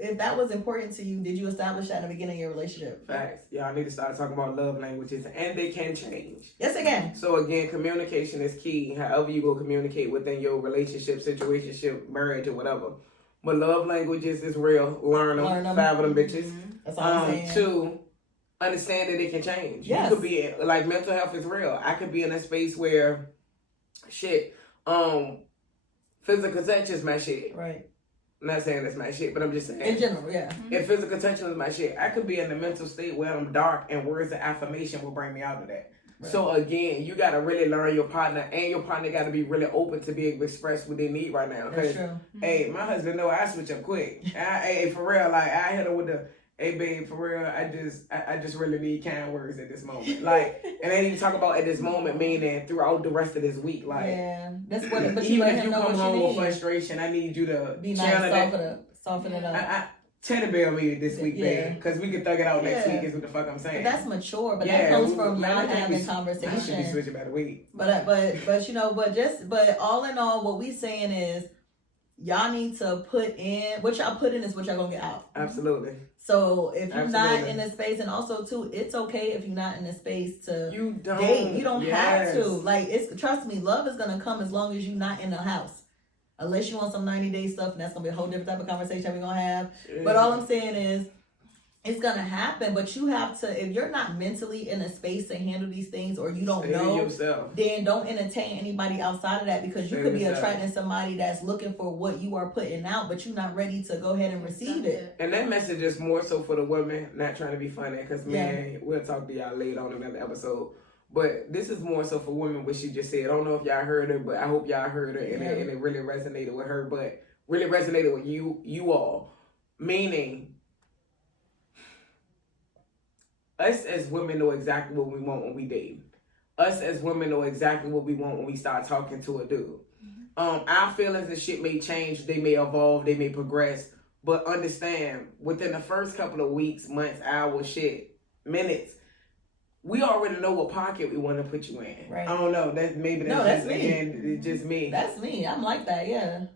if that was important to you, did you establish that in the beginning of your relationship? Facts. Y'all need to start talking about love languages, and they can change. Yes, they can. So again, communication is key. However you go communicate within your relationship, situationship, marriage, or whatever. But love languages is real. Learn them. 5 of them bitches. That's all I'm saying. 2, understand that it can change. Yes. You could be like mental health is real. I could be in a space where physical touch is my shit. Right. I'm not saying that's my shit, but I'm just saying. In general, yeah. If physical touch is my shit, I could be in a mental state where I'm dark and words of affirmation will bring me out of that. Right. So again, you got to really learn your partner, and your partner got to be really open to be able to express what they need right now. That's true. Hey, my husband know I switch up quick. Hey, for real, like I hit her with the, hey babe, for real, I just really need kind words at this moment. Like, and I even talk about at this moment, meaning throughout the rest of this week. Like, yeah, that's what. But even if you come home with frustration, I need you to be nice, soften it up. Teddy bear me this week, babe, because we can thug it out next week. Is what the fuck I'm saying. But that's mature, but that comes from not having conversation. I should be switching by the week. But all in all, what we saying is, y'all need to put in what y'all put in is what y'all gonna get out. Absolutely. So if you're not in the space, and also too, it's okay if you're not in the space to date. You don't have to. Like trust me, love is gonna come as long as you're not in the house. Unless you want some 90-day stuff, and that's gonna be a whole different type of conversation we're gonna have. Yeah. But all I'm saying is, it's gonna happen. But you have to, if you're not mentally in a space to handle these things, or you don't know yourself, then don't entertain anybody outside of that, because you could be attracting somebody that's looking for what you are putting out, but you're not ready to go ahead and receive it. And that message is more so for the women, not trying to be funny, because man, we'll talk to y'all later on in another episode. But this is more so for women, what she just said. I don't know if y'all heard her, but I hope y'all heard her, and it really resonated with her, but really resonated with you all. Meaning, us as women know exactly what we want when we date. Us as women know exactly what we want when we start talking to a dude. Our feelings and shit may change, they may evolve, they may progress, but understand, within the first couple of weeks, months, hours, minutes, we already know what pocket we want to put you in. Right. I don't know. That's me. Again, just me. That's me. I'm like that. Yeah.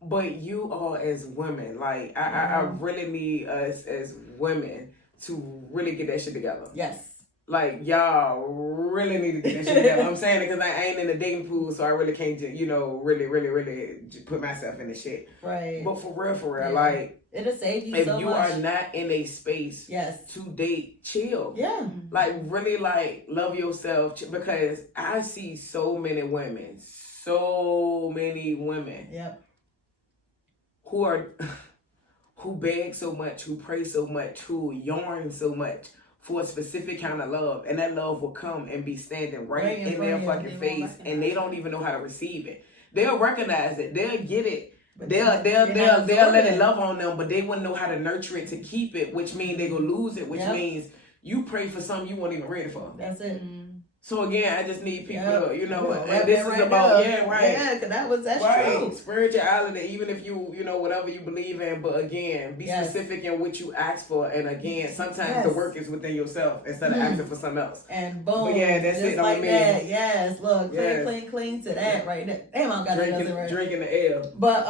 But you all as women, like I really need us as women to really get that shit together. Yes. Like y'all really need to get that shit together. I'm saying it because I ain't in the dating pool, so I really can't, really put myself in the shit. Right. But for real, like. It'll save you if so much. If you are not in a space to date, chill. Yeah. Like, really, like, love yourself. Because I see so many women. Yep. Who beg so much, who pray so much, who yearn so much for a specific kind of love. And that love will come and be standing right in their fucking face. And they don't even know how to receive it. They'll recognize it. They'll get it. But they'll let it love on them, but they wouldn't know how to nurture it to keep it, which means they gonna lose it, which means you pray for something you weren't even ready for. That's it. So again, I just need people to, and Right this is about, Yeah, because that's true. Spirituality, even if you whatever you believe in, but again, be specific in what you ask for. And again, sometimes the work is within yourself instead of asking for something else. And boom. But yeah, that's it like on me. That. Yes, look, clean to that right there. Damn, I got nothing right. Drinking the air. But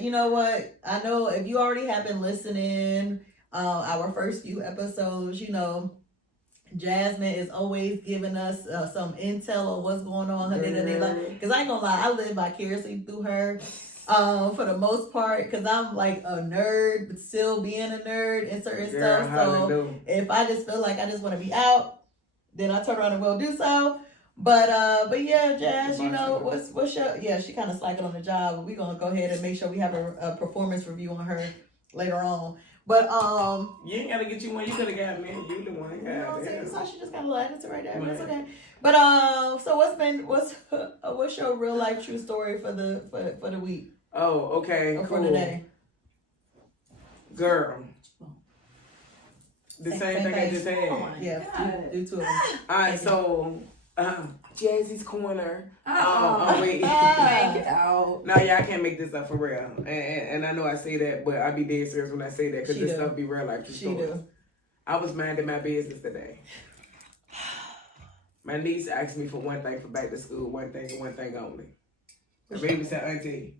you know what? I know if you already have been listening, our first few episodes, Jasmine is always giving us some intel on what's going on her day-to-day life. Because I ain't gonna lie, I live vicariously through her for the most part. Because I'm like a nerd, but still being a nerd and certain stuff. So if I just feel like I just want to be out, then I turn around and will do so. But yeah, Jazz, what's your she kind of slacking on the job. But we're gonna go ahead and make sure we have a performance review on her later on. But you ain't gotta get you one. You could have got me. You the one. So she just got a little attitude right there. But it's okay. But so what's your real life true story for the week? Oh, okay, or cool. For today, girl. The same thing I just had. Oh do two of them. All right, so Jazzy's Corner. Wait. Make it out. No, y'all can't make this up for real. And I know I say that, but I be dead serious when I say that because this stuff be real life. She do. I was minding my business today. My niece asked me for one thing for back to school, one thing and one thing only. The baby said, Auntie,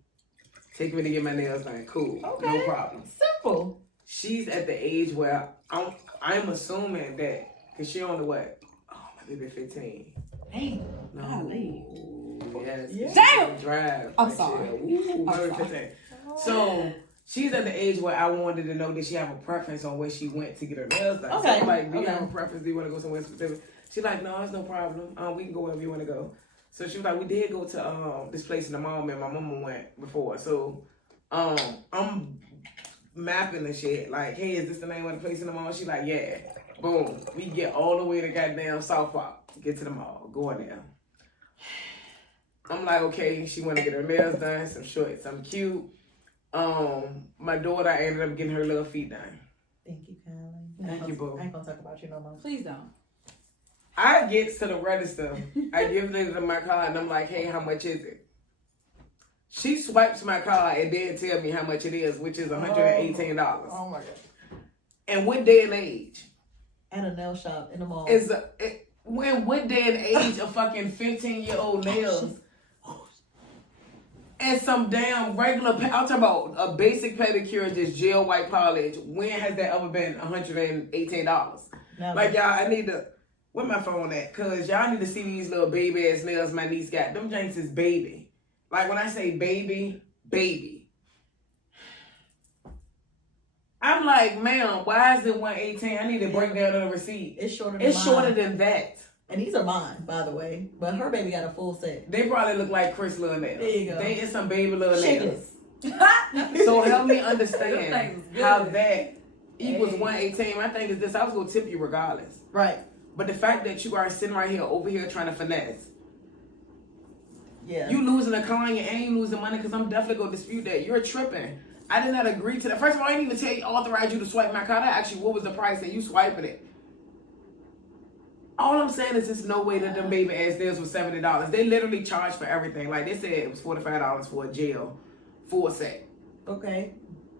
take me to get my nails done. Cool. Okay. No problem. Simple. She's at the age where I'm assuming that, because she on the what? Oh, my baby 15. Hey, no. Yes. Damn. Drive. I'm sorry. Ooh, 15. So she's at the age where I wanted to know, did she have a preference on where she went to get her nails done? Okay. So I'm like, do you have a preference? Do you want to go somewhere specific? She's like, no, it's no problem. We can go wherever you want to go. So she was like, we did go to this place in the mall, and my mama went before. So I'm mapping the shit. Like, hey, is this the name of the place in the mall? She's like, yeah. Boom. We get all the way to goddamn South Park. Get to the mall. Go in there. I'm like, okay, she want to get her nails done, some shorts, something cute. My daughter ended up getting her little feet done. Thank you, Kylie. Thank you, boo. I ain't gonna talk about you no more. Please don't. I get to the register. I give her my card, and I'm like, hey, how much is it? She swipes my card and then tell me how much it is, which is $118. Oh my god. And what day and age? At a nail shop in the mall. What day and age of fucking 15-year-old nails? And some damn regular, I'm talking about a basic pedicure, just gel white polish. When has that ever been $118? No. Like, y'all, I need to, where my phone at? Because y'all need to see these little baby ass nails my niece got. Them janks is baby. Like, when I say baby, baby. I'm like, ma'am, why is it 118? I need to break down the receipt. It's shorter than that. And these are mine, by the way. But her baby got a full set. They probably look like Criss little nails. There you go. They is some baby little nails. Chickens. So help me understand how that equals 118. My thing is this, I was going to tip you regardless. Right. But the fact that you are sitting right here, over here trying to finesse. Yeah. You losing a client and you losing money because I'm definitely going to dispute that. You're tripping. I did not agree to that. First of all, I didn't even authorize you to swipe my card. I asked you what was the price and you swiping it. All I'm saying is there's no way that them baby ass nails was $70. They literally charge for everything. Like they said it was $45 for a gel full set. Okay.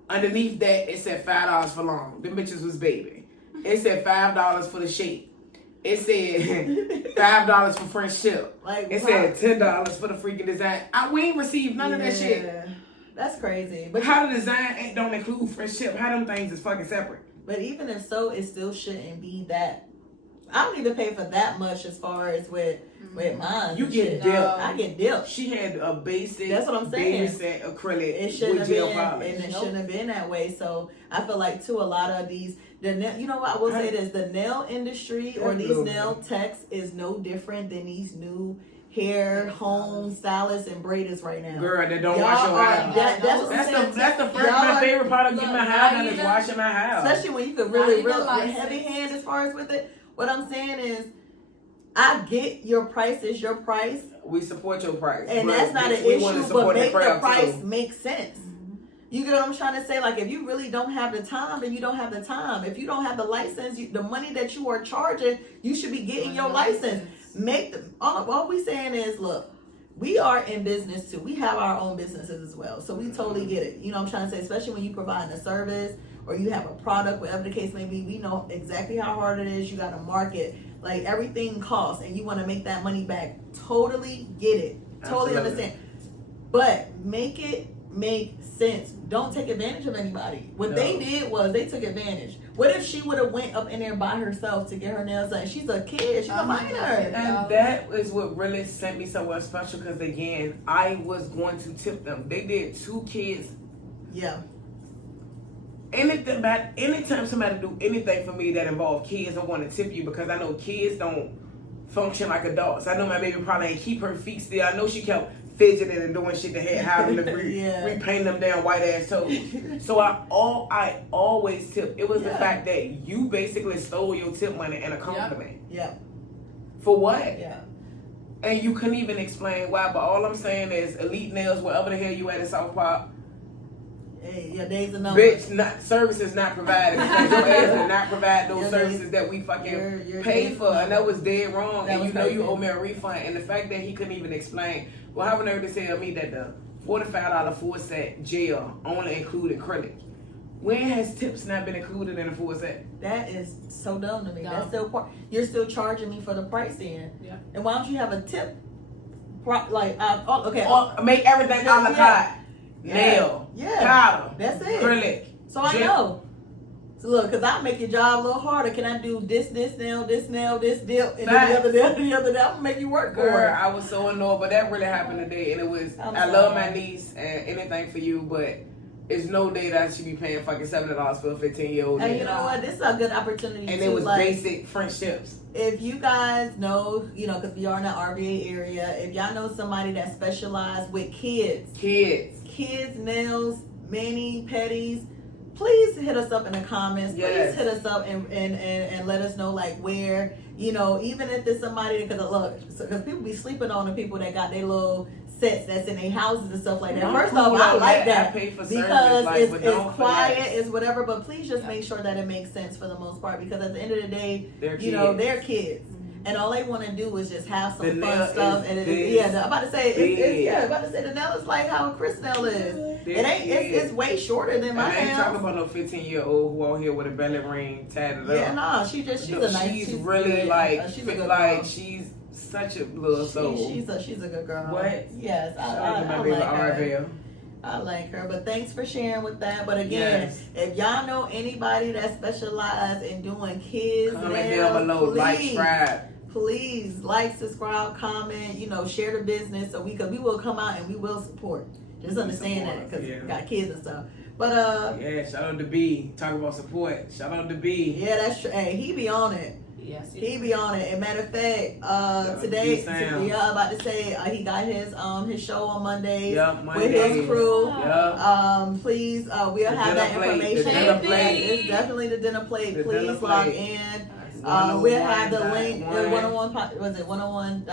Underneath that it said $5 for long. Them bitches was baby. It said $5 for the shape. It said $5 for French tip. Like it said $10 for the freaking design. We ain't received none of that shit. That's crazy. But how the design don't include French tip? How them things is fucking separate? But even if so, it still shouldn't be that. I don't even pay for that much as far as with mine. You get dipped. I get dipped. She had a basic. That's what I'm saying. Baby set acrylic. It shouldn't have been, polish. and it shouldn't have been that way. So I feel like too, a lot of these, you know what I will say this: the nail industry or these nail techs is no different than these new hair home stylists and braiders right now. Girl, that don't wash your hair. That's the first my favorite part of getting my hair done is washing my hair. Especially when you could really heavy hand as far as with it. What I'm saying is, I get your price is your price. We support your price. And that's not an issue, but make the price make sense. You get what I'm trying to say? Like, if you really don't have the time, then you don't have the time. If you don't have the license, the money that you are charging, you should be getting your license. All we saying is, look, we are in business too. We have our own businesses as well. So we totally get it. You know what I'm trying to say? Especially when you provide a service or you have a product, whatever the case may be, we know exactly how hard it is. You got to market. Like, everything costs, and you want to make that money back. Totally get it. Totally understand. But make it make sense. Don't take advantage of anybody. What they did was they took advantage. What if she would have went up in there by herself to get her nails done? She's a kid. She's a minor. And that is what really sent me somewhere special, because again, I was going to tip them. They did 2 kids. Yeah. Anytime somebody do anything for me that involve kids, I want to tip you, because I know kids don't function like adults. I know my baby probably ain't keep her feet still. I know she kept fidgeting and doing shit that had having to repaint them damn white ass toes. So I always tip. It was the fact that you basically stole your tip money and a compliment. Yeah. For what? Yeah. And you couldn't even explain why. But all I'm saying is, Elite Nails, wherever the hell you at in South Park. Hey, your days are numbered. Bitch, services not provided. Because your ass did not provide those services that we fucking paid for. And that was dead wrong. And you know you owe me a refund. And the fact that he couldn't even explain. Well, have a nerve to tell me that the $45 full set gel only included acrylic. When has tips not been included in a full set? That is so dumb to me. That's still part. You're still charging me for the price then. Yeah. And why don't you have a tip? Okay. Or make everything a la carte. Nail. Yeah. Powder. That's it. Acrylic. So I know. So look, because I make your job a little harder. Can I do this nail, this dip, and then the other nail, the other nail? I'm going to make you work for it. Girl, I was so annoyed, but that really happened today. And it was, I love my niece and anything for you, but it's no day that I should be paying fucking $70 for a 15-year-old. And you know what? This is a good opportunity. And it was basic friendships. If you guys know, because we are in the RVA area, if y'all know somebody that specializes with kids, nails, mani-pedis, please hit us up in the comments. Please hit us up and let us know, like, where, even if it's somebody, because people be sleeping on the people that got their little sets that's in their houses and stuff like that. First off, I like that because it's quiet, it's whatever, but please just make sure that it makes sense for the most part, because at the end of the day, they're kids. And all they want to do is just have some fun stuff. And I'm about to say, the nail is like how a Criss nail is. It's way shorter than my nail. I ain't talking about no 15-year-old who out here with a belly ring tatted up. Yeah, no, she's a nice. She's really good. She's such a little soul. She's a good girl. What? Yes, I like her. But thanks for sharing with that. But again, if y'all know anybody that specializes in doing kids, comment down below, please like, subscribe, comment, share the business, so we will come out and we will support. Just understand that, because we got kids and stuff. But shout out to B. Talk about support. Shout out to B. Yeah, that's true. Hey, he be on it. Yes, he be on it. And matter of fact, today, I'm about to say he got his show on Mondays with his crew. Please, we'll have that information. It's definitely the dinner plate. Please log in. We'll have the link. 101. Was it 101?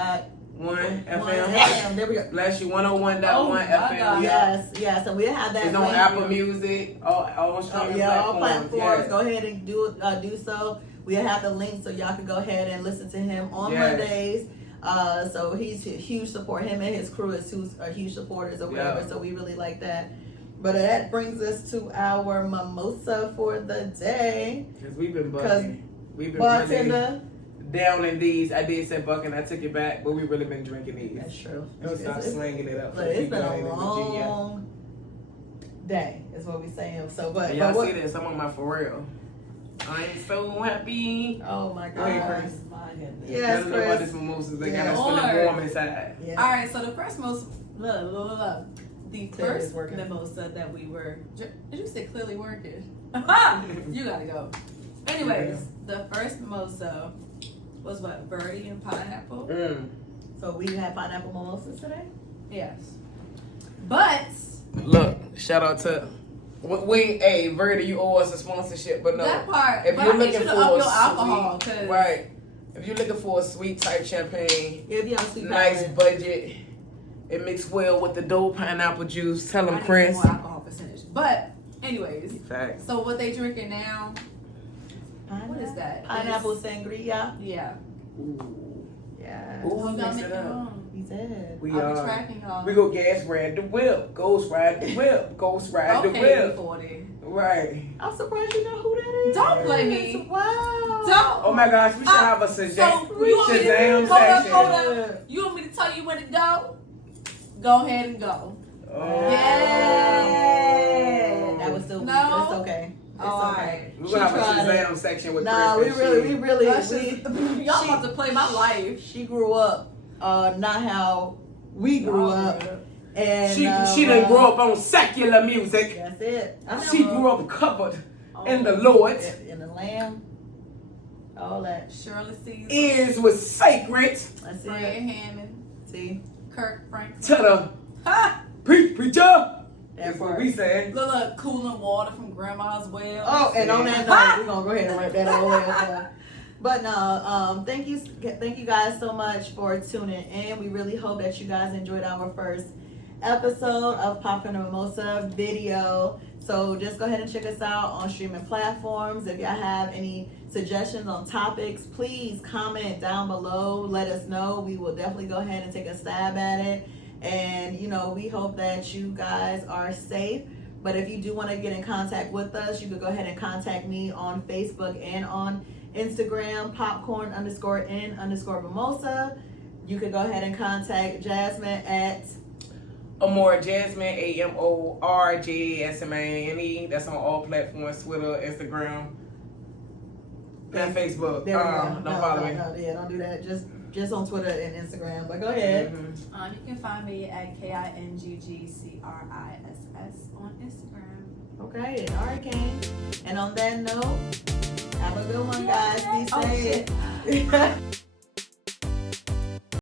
1 FM. There we go. Bless you. 101.1 FM. Yes. So we'll have that. It's on Apple Music. All streaming platforms. All platforms. Go ahead and do so. We'll have the link so y'all can go ahead and listen to him on Mondays. So he's a huge support. Him and his crew are huge supporters or whatever. So we really like that. But that brings us to our mimosa for the day. Because we've been bugging. We've been bartender. Down in these. I did say bucking, I took it back, but we really been drinking these. That's true. We stopped slanging it up. But it's been a long day, is what we saying. So, but y'all see this? I'm on my for real. I'm so happy. Oh my God. Yes, Chris. I don't know about this mimosas. They got us feeling warm inside. Yeah. All right, so the first mimosa that we were. Did you say clearly working? You gotta go. Anyways, the first mimosa was what? Birdie and pineapple. So we had pineapple mimosas today? Yes. But look, shout out to Verdi, you owe us a sponsorship, but no. That part. If you're looking for your alcohol, right? If you're looking for a sweet type champagne, nice budget, it mixed well with the dope pineapple juice. Tell them, Criss. More alcohol percentage, But anyways, Facts. so what they drinking now? What is that? Pineapple sangria. Yeah. Ooh. Yeah. Ooh, Y'all mix make it your up. own. He said. We I'll be tracking y'all. We go gas ride the whip. Ghost ride the whip. Ghost ride the Okay, whip. 40. Right. I'm surprised you know who that is. Don't play me. Wow. Don't. Oh my gosh, we should have a Shazam So you want me to Shazam hold up, section. hold up. You want me to tell you when to go? Go ahead and go. Oh. Yeah. That was still weak, No. but it's okay. It's All okay. right. We're gonna have a tried it. Shazam section with Nah, Criss. we really, Y'all about to play my life. she grew up, not how we grew up. And She didn't grow up on secular music. That's it. She grew up covered in the Lord. In the lamb. All that. Shirley Caesar. Ears was sacred That's Fred it. Hammond. See? Kirk Franklin. to the Ha! preacher. That That's what part. we say. Look, cooling water from Grandma's well. Oh, and on that note, we're gonna go ahead and wrap that all the way up. But no, thank you guys so much for tuning in. We really hope that you guys enjoyed our first episode of Popcorn and Mimosa video. So just go ahead and check us out on streaming platforms. If y'all have any suggestions on topics, please comment down below. Let us know. We will definitely go ahead and take a stab at it. And we hope that you guys are safe. But if you do want to get in contact with us, you could go ahead and contact me on Facebook and on Instagram, popcorn_n_mimosa. You could go ahead and contact Jasmine at Amor Jasmine, AMORJASMANE. That's on all platforms: Twitter, Instagram, and Facebook. There we go. Don't follow me. No, yeah, don't do that. Just on Twitter and Instagram. But go ahead. Mm-hmm. You can find me at KINGGCRISS on Instagram. Okay, all right, Kane. And on that note, have a good one, guys. Be Oh, safe.